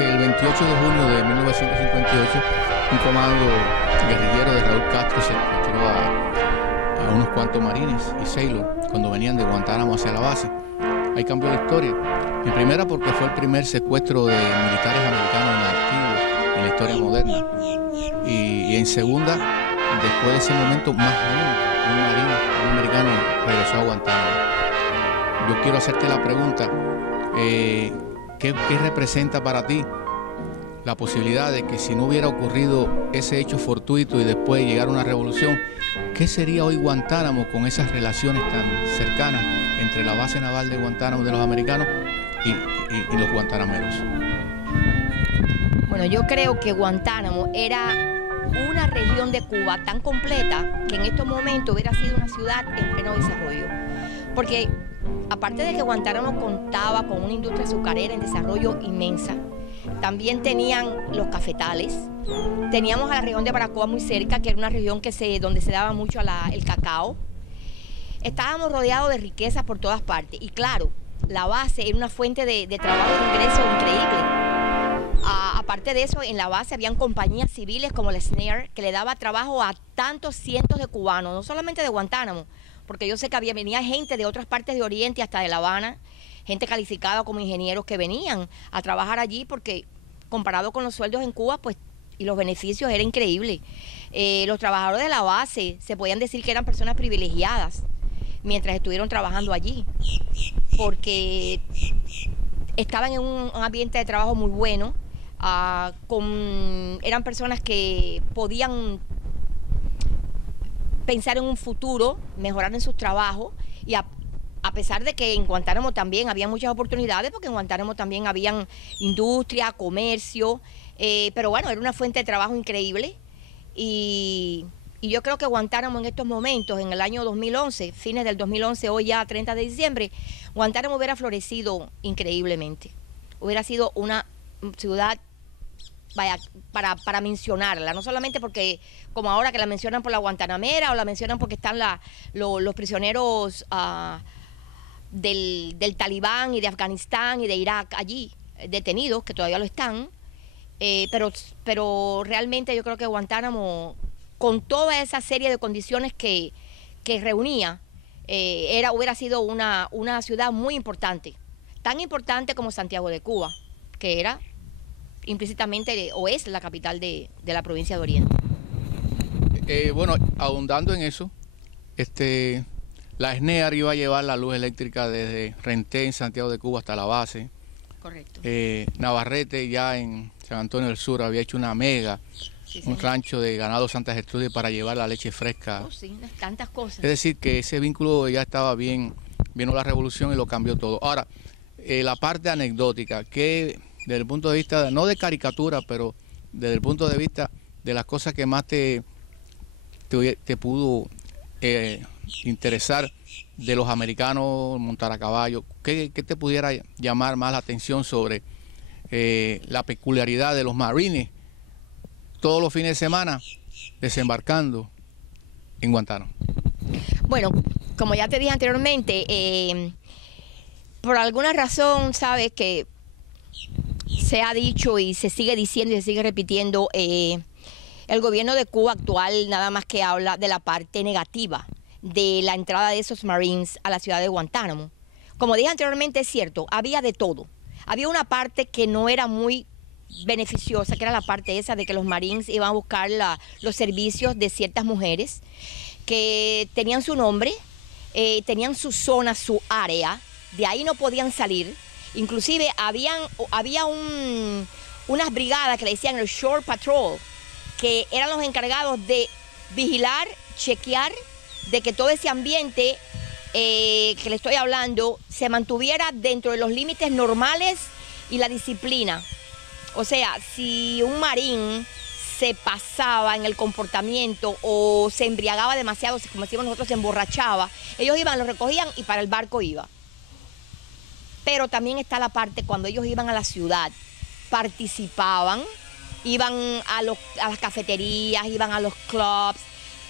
El 28 de junio de 1958, un comando guerrillero de Raúl Castro secuestró a unos cuantos marines y sailors cuando venían de Guantánamo hacia la base. Ahí cambió la historia. En primera, porque fue el primer secuestro de militares americanos en activo en la historia moderna. Y en segunda, después de ese momento, más nunca un marino, un americano regresó a Guantánamo. Yo quiero hacerte la pregunta, ¿qué representa para ti la posibilidad de que si no hubiera ocurrido ese hecho fortuito y después llegara una revolución, qué sería hoy Guantánamo con esas relaciones tan cercanas entre la base naval de Guantánamo de los americanos y los guantanameros? Bueno, yo creo que Guantánamo era una región de Cuba tan completa que en estos momentos hubiera sido una ciudad en pleno desarrollo. Porque aparte de que Guantánamo contaba con una industria azucarera en desarrollo inmensa, también tenían los cafetales, teníamos a la región de Baracoa muy cerca, que era una región donde se daba mucho el cacao. Estábamos rodeados de riquezas por todas partes y claro, la base era una fuente de trabajo y de ingreso increíble. Aparte de eso, en la base habían compañías civiles como la SNARE que le daba trabajo a tantos cientos de cubanos, no solamente de Guantánamo, porque yo sé que venía gente de otras partes de Oriente hasta de La Habana, gente calificada como ingenieros que venían a trabajar allí porque comparado con los sueldos en Cuba, pues, y los beneficios era increíble. Los trabajadores de la base se podían decir que eran personas privilegiadas mientras estuvieron trabajando allí, porque estaban en un ambiente de trabajo muy bueno, eran personas que podían pensar en un futuro, mejorar en sus trabajos y a pesar de que en Guantánamo también había muchas oportunidades, porque en Guantánamo también habían industria, comercio, pero bueno, era una fuente de trabajo increíble y yo creo que Guantánamo en estos momentos, en el año 2011, fines del 2011, hoy ya 30 de diciembre, Guantánamo hubiera florecido increíblemente. Hubiera sido una ciudad, vaya, para mencionarla, no solamente porque, como ahora que la mencionan por la guantanamera o la mencionan porque están los prisioneros del Talibán y de Afganistán y de Irak allí detenidos, que todavía lo están, pero realmente yo creo que Guantánamo, con toda esa serie de condiciones que reunía, hubiera sido una ciudad muy importante, tan importante como Santiago de Cuba, que era implícitamente o es la capital de la provincia de Oriente. Bueno, ahondando en eso, la SNEAR iba a llevar la luz eléctrica desde Rentén, Santiago de Cuba, hasta la base. Correcto. Navarrete, ya en San Antonio del Sur, había hecho una mega, sí, un rancho de ganado Santa Gertrudis para llevar la leche fresca. Oh, sí, tantas cosas. Es decir, que ese vínculo ya estaba bien, vino la revolución y lo cambió todo. Ahora, la parte anecdótica, que desde el punto de vista, no de caricatura, pero desde el punto de vista de las cosas que más te pudo interesar de los americanos, montar a caballo, ¿qué te pudiera llamar más la atención sobre la peculiaridad de los marines todos los fines de semana desembarcando en Guantánamo? Bueno, como ya te dije anteriormente, por alguna razón, sabes que se ha dicho y se sigue diciendo y se sigue repitiendo, el gobierno de Cuba actual nada más que habla de la parte negativa de la entrada de esos Marines a la ciudad de Guantánamo. Como dije anteriormente, es cierto, había de todo. Había una parte que no era muy beneficiosa, que era la parte esa de que los Marines iban a buscar los servicios de ciertas mujeres que tenían su nombre, tenían su zona, su área, de ahí no podían salir. Inclusive había unas brigadas que le decían el Shore Patrol, que eran los encargados de vigilar, chequear, de que todo ese ambiente que le estoy hablando se mantuviera dentro de los límites normales y la disciplina. O sea, si un marín se pasaba en el comportamiento o se embriagaba demasiado, como decimos nosotros, se emborrachaba, ellos iban, lo recogían y para el barco iba. Pero también está la parte cuando ellos iban a la ciudad, participaban, iban a las cafeterías, iban a los clubs,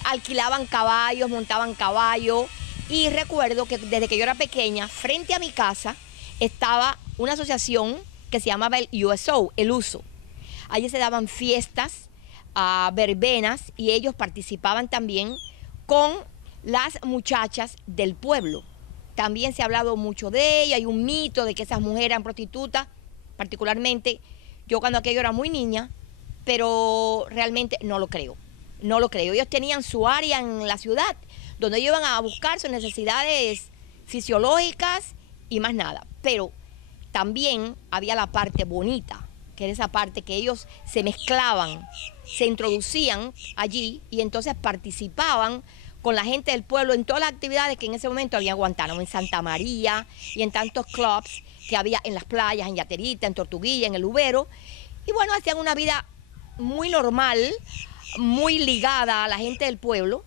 alquilaban caballos, montaban caballos. Y recuerdo que desde que yo era pequeña, frente a mi casa, estaba una asociación que se llamaba el USO, el uso. Allí se daban fiestas, verbenas, y ellos participaban también con las muchachas del pueblo. También se ha hablado mucho de ello, hay un mito de que esas mujeres eran prostitutas, particularmente yo cuando aquello era muy niña, pero realmente no lo creo, no lo creo. Ellos tenían su área en la ciudad, donde ellos iban a buscar sus necesidades fisiológicas y más nada. Pero también había la parte bonita, que era esa parte que ellos se mezclaban, se introducían allí y entonces participaban con la gente del pueblo en todas las actividades que en ese momento había en Guantánamo, en Santa María y en tantos clubs que había en las playas, en Yaterita, en Tortuguilla, en el Ubero. Y bueno, hacían una vida muy normal, muy ligada a la gente del pueblo,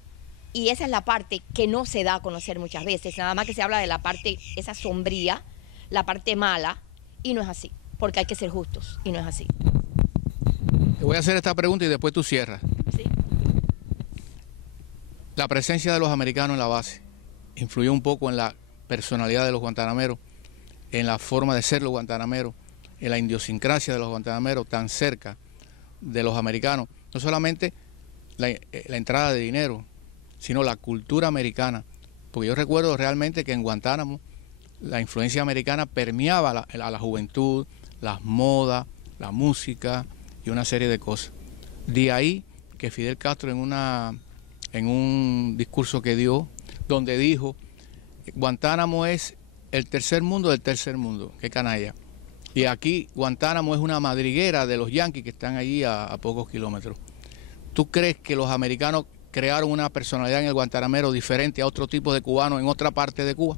y esa es la parte que no se da a conocer muchas veces, nada más que se habla de la parte esa sombría, la parte mala, y no es así, porque hay que ser justos, y no es así. Te voy a hacer esta pregunta y después tú cierras. ¿Sí? La presencia de los americanos en la base influyó un poco en la personalidad de los guantanameros, en la forma de ser los guantanameros, en la idiosincrasia de los guantanameros tan cerca de los americanos. No solamente la entrada de dinero, sino la cultura americana. Porque yo recuerdo realmente que en Guantánamo la influencia americana permeaba a la juventud, las modas, la música y una serie de cosas. De ahí que Fidel Castro en un discurso que dio, donde dijo, Guantánamo es el tercer mundo del tercer mundo, qué canalla. Y aquí Guantánamo es una madriguera de los yanquis que están allí a pocos kilómetros. ¿Tú crees que los americanos crearon una personalidad en el guantanamero diferente a otro tipo de cubanos en otra parte de Cuba?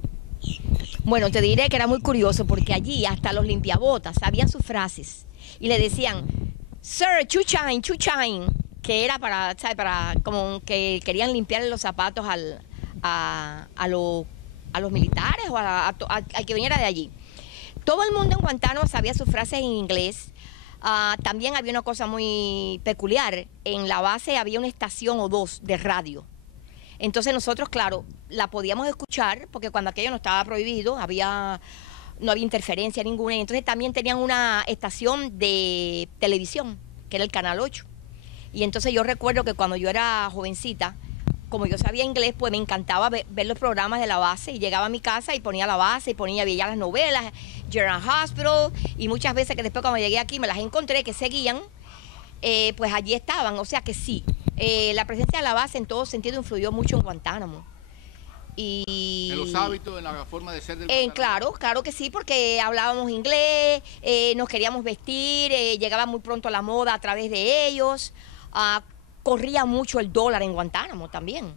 Bueno, te diré que era muy curioso porque allí hasta los limpiabotas sabían sus frases y le decían, Sir, chuchain, que era para, ¿sabes? Para como que querían limpiarle los zapatos a los militares o al que viniera de allí. Todo el mundo en Guantánamo sabía sus frases en inglés. También había una cosa muy peculiar. En la base había una estación o dos de radio. Entonces nosotros, claro, la podíamos escuchar porque cuando aquello no estaba prohibido, no había interferencia ninguna. Y entonces también tenían una estación de televisión, que era el Canal 8. Y entonces yo recuerdo que cuando yo era jovencita, como yo sabía inglés, pues me encantaba ver los programas de la base, y llegaba a mi casa y ponía la base y veía las novelas, General Hospital, y muchas veces que después cuando llegué aquí me las encontré que seguían, pues allí estaban. O sea que sí, la presencia de la base en todo sentido influyó mucho en Guantánamo. Y en los hábitos, en la forma de ser del Guantánamo. Claro que sí, porque hablábamos inglés, nos queríamos vestir, llegaba muy pronto la moda a través de ellos. Corría mucho el dólar en Guantánamo también.